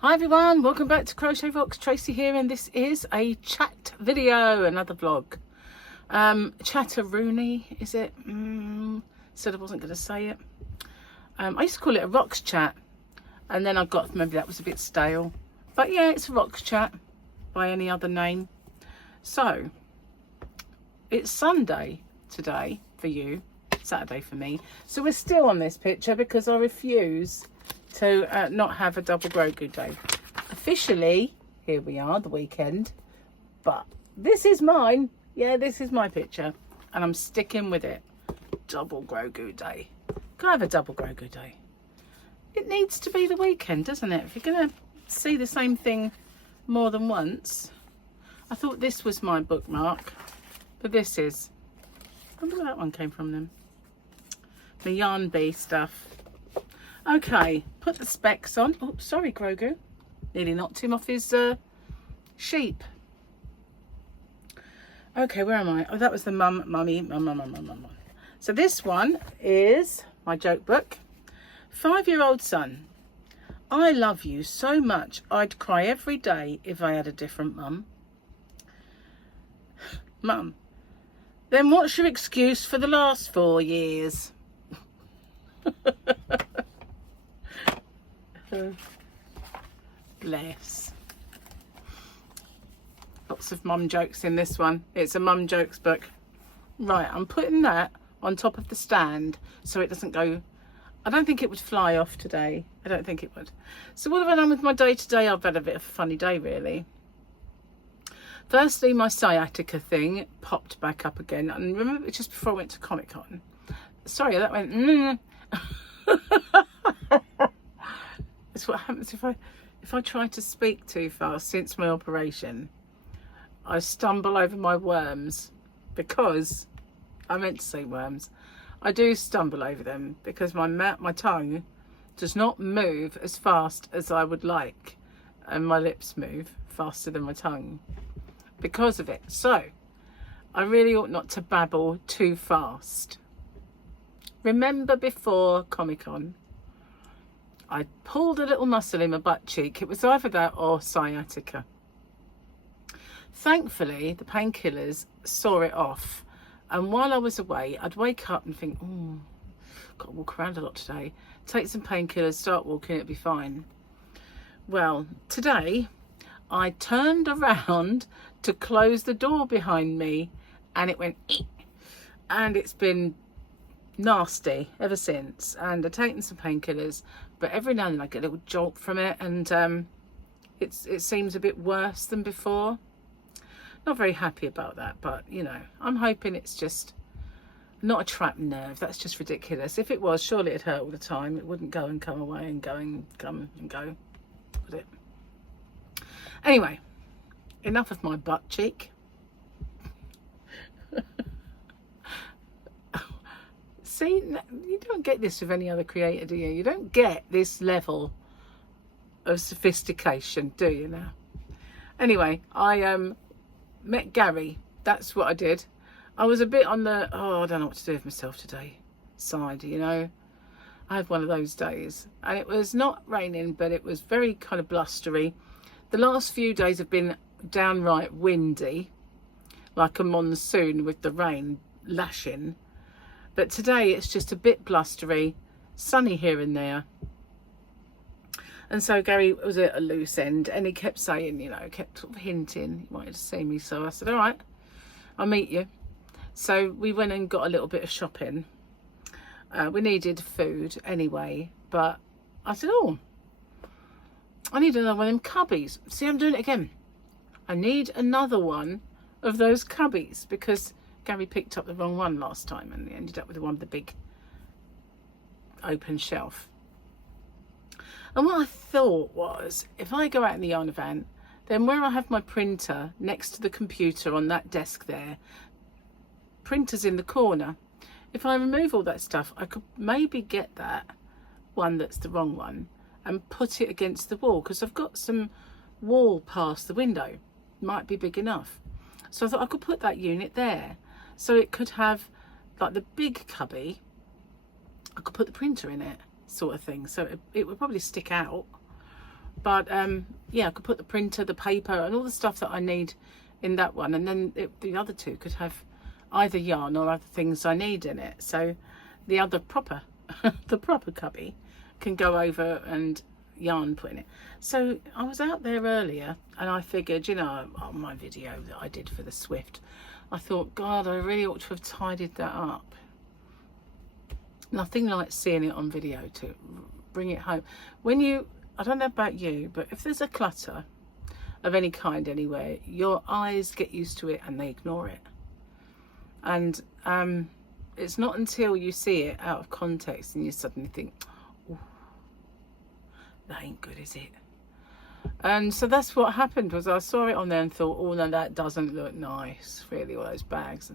Hi everyone, welcome back to Crochet Vox. Tracy here, and this is a chat video, another vlog. Chatteroony, is it? Said I wasn't going to say it. I used to call it a rocks chat, and then I got, maybe that was a bit stale. But yeah, it's a rocks chat by any other name. So, it's Sunday today for you, Saturday for me. So we're still on this picture because I refuse to not have a double Grogu day. Officially, here we are, the weekend, but this is mine. Yeah, this is my picture, and I'm sticking with it. Double Grogu day. Can I have a double Grogu day? It needs to be the weekend, doesn't it? If you're gonna see the same thing more than once. I thought this was my bookmark, but this is. I wonder where that one came from then. The yarn bee stuff. Okay, put the specs on. Oh, sorry, Grogu. Nearly knocked him off his sheep. Okay, where am I? Oh, that was the mummy. So this one is my joke book. 5-year-old son. I love you so much, I'd cry every day if I had a different mum. Mum, then what's your excuse for the last 4 years? Bless. Lots of mum jokes in this one. It's a mum jokes book. Right, I'm putting that on top of the stand so it doesn't go. I don't think it would fly off today. I don't think it would. So what have I done with my day today? I've had a bit of a funny day, really. Firstly, my sciatica thing popped back up again. And remember, just before I went to Comic-Con. Sorry, that went. It's what happens if I try to speak too fast since my operation. I stumble over my worms because I meant to say worms. I do stumble over them because my tongue does not move as fast as I would like, and my lips move faster than my tongue because of it. So I really ought not to babble too fast. Remember before Comic-Con, I pulled a little muscle in my butt cheek. It was either that or sciatica. Thankfully, the painkillers saw it off. And while I was away, I'd wake up and think, oh, got to walk around a lot today. Take some painkillers, start walking, it'll be fine. Well, today, I turned around to close the door behind me, and it went, eek, and it's been nasty ever since. And I've taken some painkillers, but every now and then I get a little jolt from it, and it seems a bit worse than before. Not very happy about that, but you know, I'm hoping it's just not a trapped nerve. That's just ridiculous. If it was, surely it'd hurt all the time. It wouldn't go and come away and go and come and go, would it? Anyway, enough of my butt cheek. See, you don't get this with any other creator, do you? You don't get this level of sophistication, do you now? Anyway, I met Gary. That's what I did. I was a bit on the, I don't know what to do with myself today side, you know. I had one of those days. And it was not raining, but it was very kind of blustery. The last few days have been downright windy, like a monsoon with the rain lashing. But today it's just a bit blustery, sunny here and there. And so Gary was at a loose end, and he kept saying, you know, kept sort of hinting he wanted to see me. So I said, all right, I'll meet you. So we went and got a little bit of shopping. We needed food anyway, but I said, oh, I need another one of them cubbies. See, I'm doing it again. I need another one of those cubbies because Gary picked up the wrong one last time and ended up with one with the big open shelf. And what I thought was, if I go out in the yarn van, then where I have my printer next to the computer on that desk there, printer's in the corner. If I remove all that stuff, I could maybe get that one that's the wrong one and put it against the wall, because I've got some wall past the window. Might be big enough. So I thought I could put that unit there. So it could have like the big cubby. I could put the printer in it, sort of thing. So it would probably stick out But yeah, I could put the printer, the paper and all the stuff that I need in that one, and then the other two could have either yarn or other things I need in it. So the other proper the proper cubby can go over and yarn put in it. So I was out there earlier and I figured, you know, on my video that I did for the Swift, I thought, God, I really ought to have tidied that up. Nothing like seeing it on video to bring it home. When you, I don't know about you, but if there's a clutter of any kind anywhere, your eyes get used to it and they ignore it. And it's not until you see it out of context and you suddenly think, oh, that ain't good, is it? And so that's what happened, was I saw it on there and thought, oh no, that doesn't look nice, really, all those bags.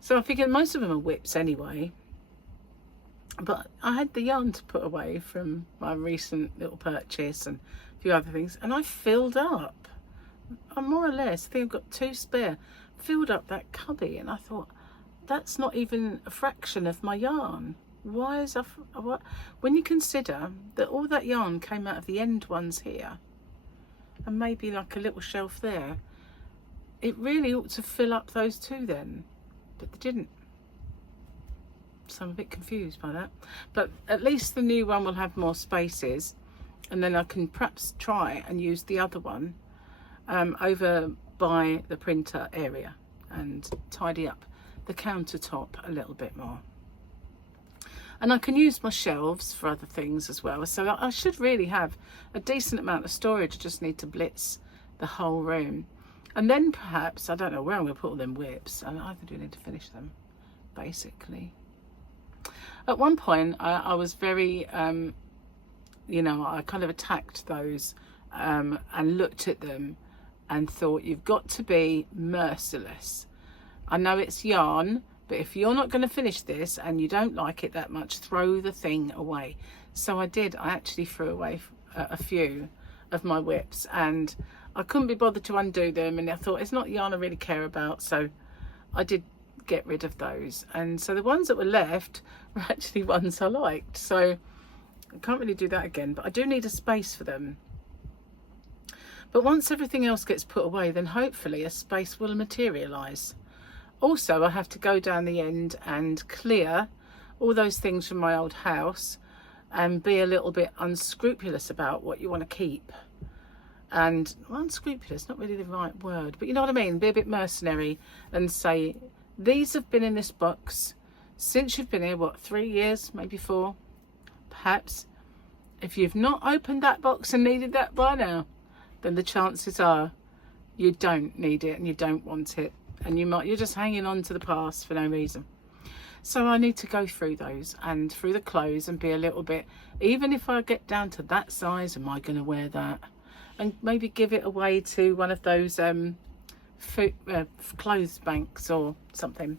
So I figured most of them are WIPs anyway. But I had the yarn to put away from my recent little purchase and a few other things, and I filled up. I more or less, I think I've got 2 spare, filled up that cubby, and I thought, that's not even a fraction of my yarn. Why is what? When you consider that all that yarn came out of the end ones here, and maybe like a little shelf there, it really ought to fill up those 2 then, but they didn't. So I'm a bit confused by that, but at least the new one will have more spaces, and then I can perhaps try and use the other one over by the printer area and tidy up the countertop a little bit more. And I can use my shelves for other things as well, so I should really have a decent amount of storage. I just need to blitz the whole room, and then perhaps, I don't know where I'm going to put all them WIPs. I either do need to finish them, basically. At one point, I was very, you know, I kind of attacked those and looked at them and thought, you've got to be merciless. I know it's yarn, but if you're not going to finish this and you don't like it that much, throw the thing away. So I did. I actually threw away a few of my WIPs, and I couldn't be bothered to undo them, and I thought, it's not yarn I really care about, so I did get rid of those. And so the ones that were left were actually ones I liked, so I can't really do that again, but I do need a space for them. But once everything else gets put away, then hopefully a space will materialize. Also, I have to go down the end and clear all those things from my old house and be a little bit unscrupulous about what you want to keep. And well, unscrupulous, not really the right word, but you know what I mean, be a bit mercenary and say, these have been in this box since you've been here, what, 3 years, maybe 4, perhaps. If you've not opened that box and needed that by now, then the chances are you don't need it and you don't want it, and you're just hanging on to the past for no reason. So I need to go through those and through the clothes and be a little bit, even if I get down to that size, am I going to wear that? And maybe give it away to one of those clothes banks or something.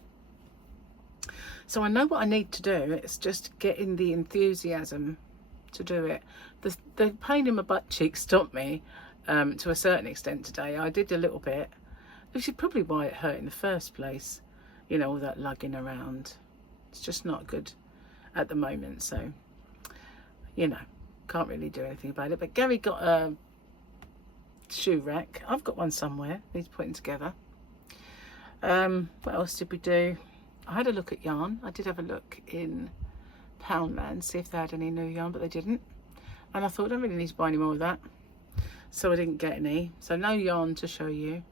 So I know what I need to do. It's just getting the enthusiasm to do it. The pain in my butt cheek stopped me to a certain extent today. I did a little bit, which is probably why it hurt in the first place. You know, all that lugging around. It's just not good at the moment. So, you know, can't really do anything about it. But Gary got a shoe rack. I've got one somewhere. Needs putting together. What else did we do? I had a look at yarn. I did have a look in Poundland, see if they had any new yarn, but they didn't. And I thought, I don't really need to buy any more of that. So I didn't get any. So no yarn to show you.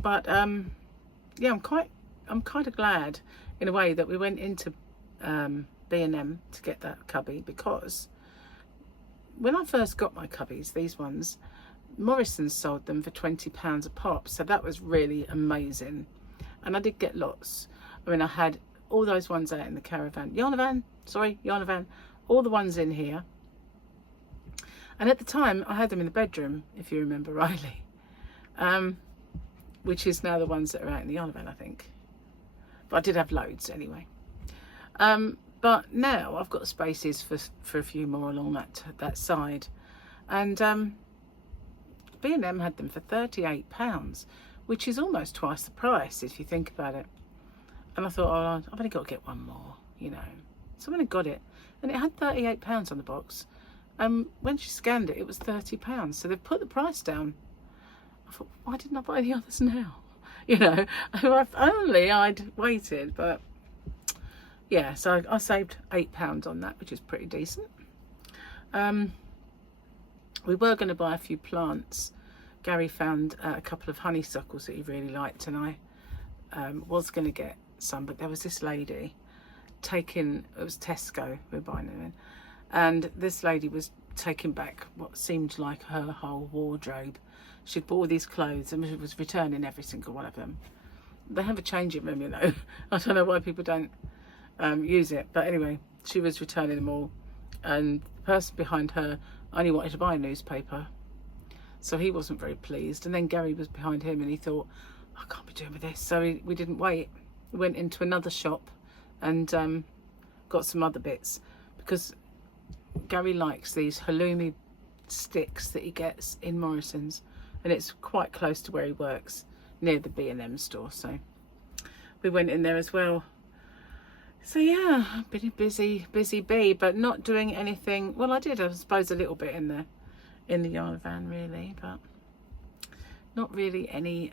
But yeah, I'm kind of glad in a way that we went into B&M to get that cubby, because when I first got my cubbies, these ones, Morrison's sold them for £20 a pop, so that was really amazing. And I did get lots. I mean, I had all those ones out in the yarnavan, all the ones in here. And at the time, I had them in the bedroom, if you remember rightly, which is now the ones that are out in the yarnavan, I think. But I did have loads anyway. But now I've got spaces for a few more along that side. And B&M had them for £38, which is almost twice the price if you think about it. And I thought, oh, I've only got to get one more, you know. So I went and got it, and it had £38 on the box, When she scanned it, it was £30. So they've put the price down. I thought, why didn't I buy the others now? You know, if only I'd waited. But yeah, so I saved £8 on that, which is pretty decent. We were going to buy a few plants. Gary found a couple of honeysuckles that he really liked, and I was going to get some, but there was this lady taking, it was Tesco we were buying them in, and this lady was taking back what seemed like her whole wardrobe. She'd bought all these clothes and she was returning every single one of them. They have a changing room, you know. I don't know why people don't use it, but anyway, she was returning them all, and the person behind her only wanted to buy a newspaper, so he wasn't very pleased. And then Gary was behind him and he thought, I can't be doing with this, so we didn't wait. We went into another shop and got some other bits, because Gary likes these halloumi sticks that he gets in Morrison's, and it's quite close to where he works, near the B&M store, so we went in there as well. So yeah, I've been busy bee, but not doing anything. Well, I did, I suppose, a little bit in the yard van really, but not really any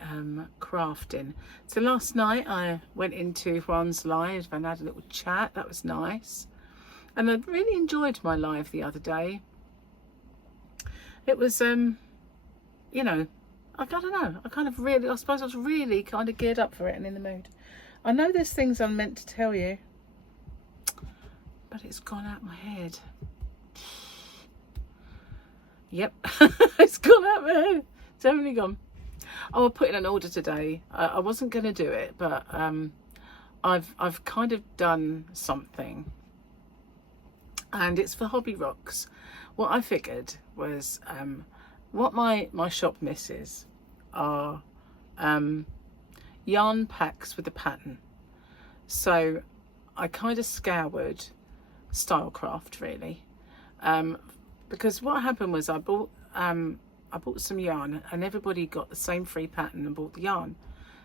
crafting. So last night I went into Juan's live and had a little chat. That was nice, and I really enjoyed my live the other day. It was you know, I don't know, I suppose I was really kind of geared up for it and in the mood. I know there's things I'm meant to tell you, but it's gone out my head. Yep, it's gone out my head. It's definitely gone. Oh, I put in an order today. I wasn't going to do it, but I've kind of done something, and it's for Hobby Rocks. What I figured was what my shop misses are yarn packs with a pattern. So I kind of scoured Stylecraft really, because what happened was I bought some yarn and everybody got the same free pattern and bought the yarn.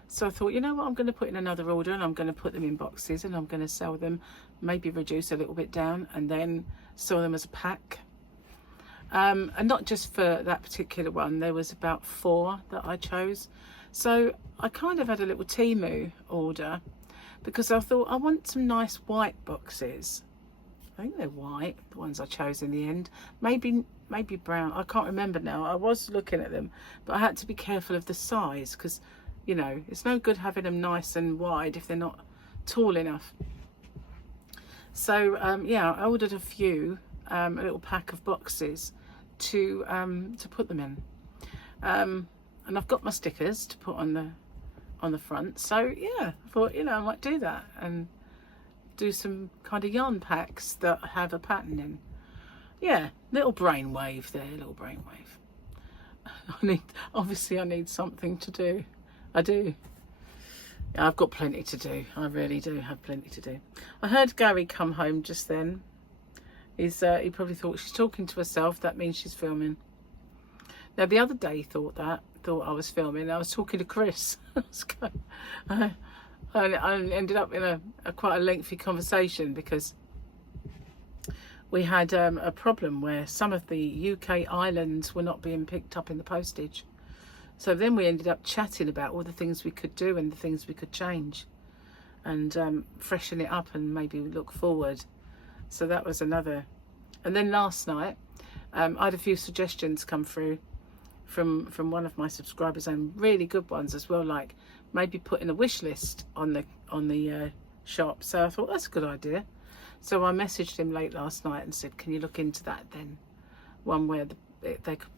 So I thought, you know what, I'm going to put in another order and I'm going to put them in boxes and I'm going to sell them, maybe reduce a little bit down and then sell them as a pack. And not just for that particular one, there was about 4 that I chose. So I kind of had a little Temu order, because I thought I want some nice white boxes. I think they're white, the ones I chose in the end. Maybe brown, I can't remember now. I was looking at them, but I had to be careful of the size, because, you know, it's no good having them nice and wide if they're not tall enough. So yeah, I ordered a few, a little pack of boxes to put them in, and I've got my stickers to put on the front. So yeah, I thought, you know, I might do that and do some kind of yarn packs that have a pattern in. Yeah, little brainwave there, little brainwave. I need something to do. I do. I've got plenty to do. I really do have plenty to do. I heard Gary come home just then. He probably thought she's talking to herself. That means she's filming. Now the other day he thought I was filming. I was talking to Chris. I ended up in quite a lengthy conversation, because we had a problem where some of the UK islands were not being picked up in the postage. So then we ended up chatting about all the things we could do and the things we could change, and freshen it up and maybe look forward. So that was another. And then last night I had a few suggestions come through from one of my subscribers, and really good ones as well, like maybe putting a wish list on the shop. So I thought that's a good idea. So I messaged him late last night and said, can you look into that then? One where they could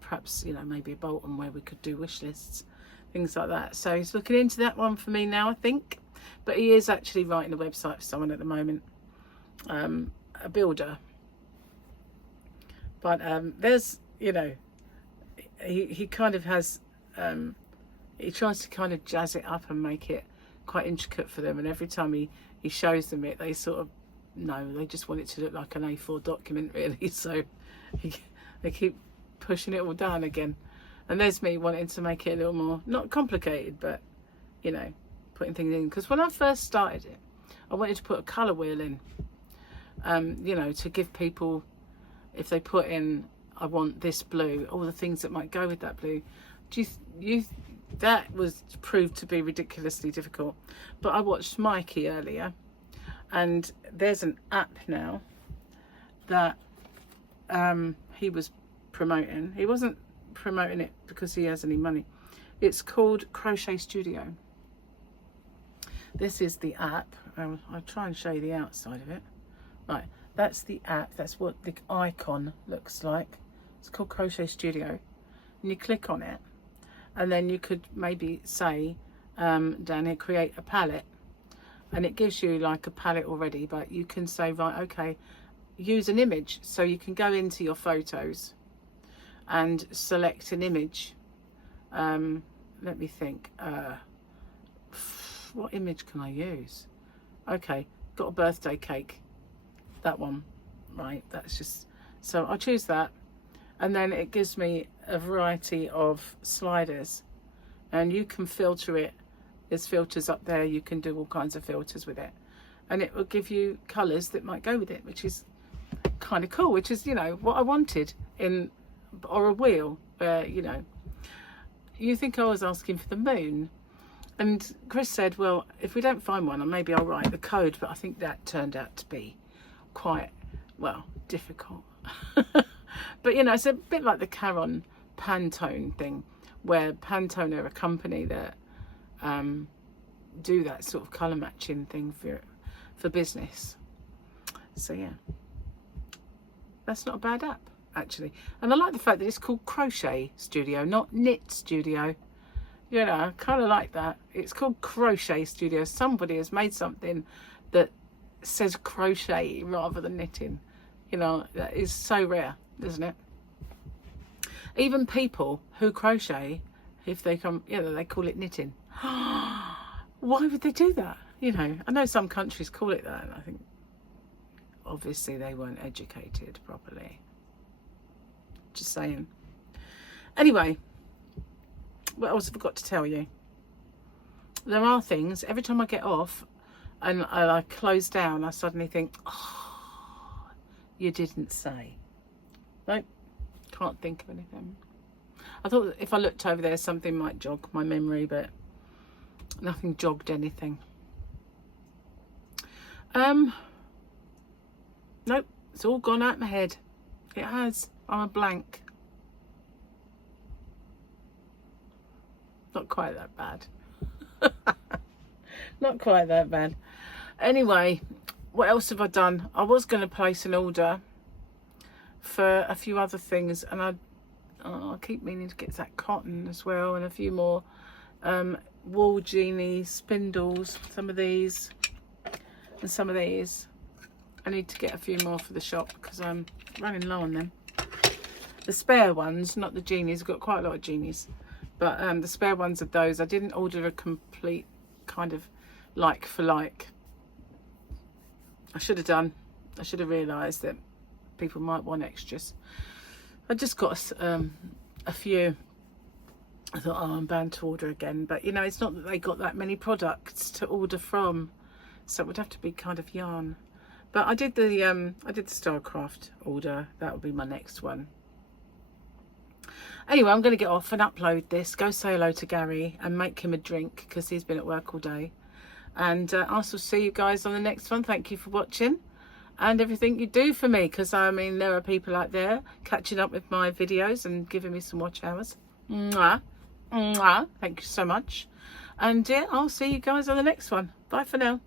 perhaps, you know, maybe a Bolton where we could do wish lists, things like that. So he's looking into that one for me now, I think. But he is actually writing a website for someone at the moment, a builder. But there's, you know, he kind of has, he tries to kind of jazz it up and make it quite intricate for them. And every time he shows them it, they sort of, no, they just want it to look like an A4 document really. So they keep pushing it all down again. And there's me wanting to make it a little more, not complicated, but, you know, putting things in. Because when I first started it, I wanted to put a colour wheel in, you know, to give people, if they put in, I want this blue, all the things that might go with that blue. That was proved to be ridiculously difficult. But I watched Mikey earlier, and there's an app now that he was promoting. He wasn't promoting it because he has any money. It's called Crochet Studio. This is the app. I'll try and show you the outside of it. Right, that's the app. That's what the icon looks like. It's called Crochet Studio, and you click on it, and then you could maybe say down here, create a palette, and it gives you like a palette already, but you can say, right, okay, use an image. So you can go into your photos and select an image. Let me think, what image can I use? Okay, got a birthday cake, that one, right? That's just, so I'll choose that, and then it gives me a variety of sliders, and you can filter it. There's filters up there, you can do all kinds of filters with it, and it will give you colours that might go with it, which is kind of cool, which is, you know, what I wanted in, or a wheel where, you know, you think I was asking for the moon. And Chris said, well, if we don't find one, maybe I'll write the code, but I think that turned out to be quite, well, difficult. But, you know, it's a bit like the Caron Pantone thing, where Pantone are a company that do that sort of colour matching thing for business. So, yeah, that's not a bad app, actually. And I like the fact that it's called Crochet Studio, not Knit Studio. You know, I kind of like that. It's called Crochet Studio. Somebody has made something that says crochet rather than knitting. You know, that is so rare, isn't it? Even people who crochet, if they come, you know, they call it knitting. Why would they do that? You know, I know some countries call it that, and I think obviously they weren't educated properly. Just saying. Anyway, what else have I got to tell you? There are things, every time I get off and I close down, I suddenly think, oh, you didn't say. Nope, can't think of anything. I thought if I looked over there, something might jog my memory, but nothing jogged anything. Nope, it's all gone out my head. It has. I'm a blank. Not quite that bad. Not quite that bad. Anyway, what else have I done? I was going to place an order for a few other things, and I keep meaning to get that cotton as well, and a few more wool genie spindles, some of these and some of these. I need to get a few more for the shop because I'm running low on them. The spare ones, not the genies. I've got quite a lot of genies, but the spare ones of those. I didn't order a complete kind of like for like. I should have done. I should have realised that people might want extras. I just got a few. I thought, oh, I'm bound to order again, but you know, it's not that they got that many products to order from, so it would have to be kind of yarn. But I did the Starcraft order. That will be my next one. Anyway, I'm going to get off and upload this, go say hello to Gary and make him a drink because he's been at work all day. And I shall see you guys on the next one. Thank you for watching and everything you do for me, because I mean, there are people out there catching up with my videos and giving me some watch hours. Mwah. Mwah. Thank you so much. And yeah, I'll see you guys on the next one. Bye for now.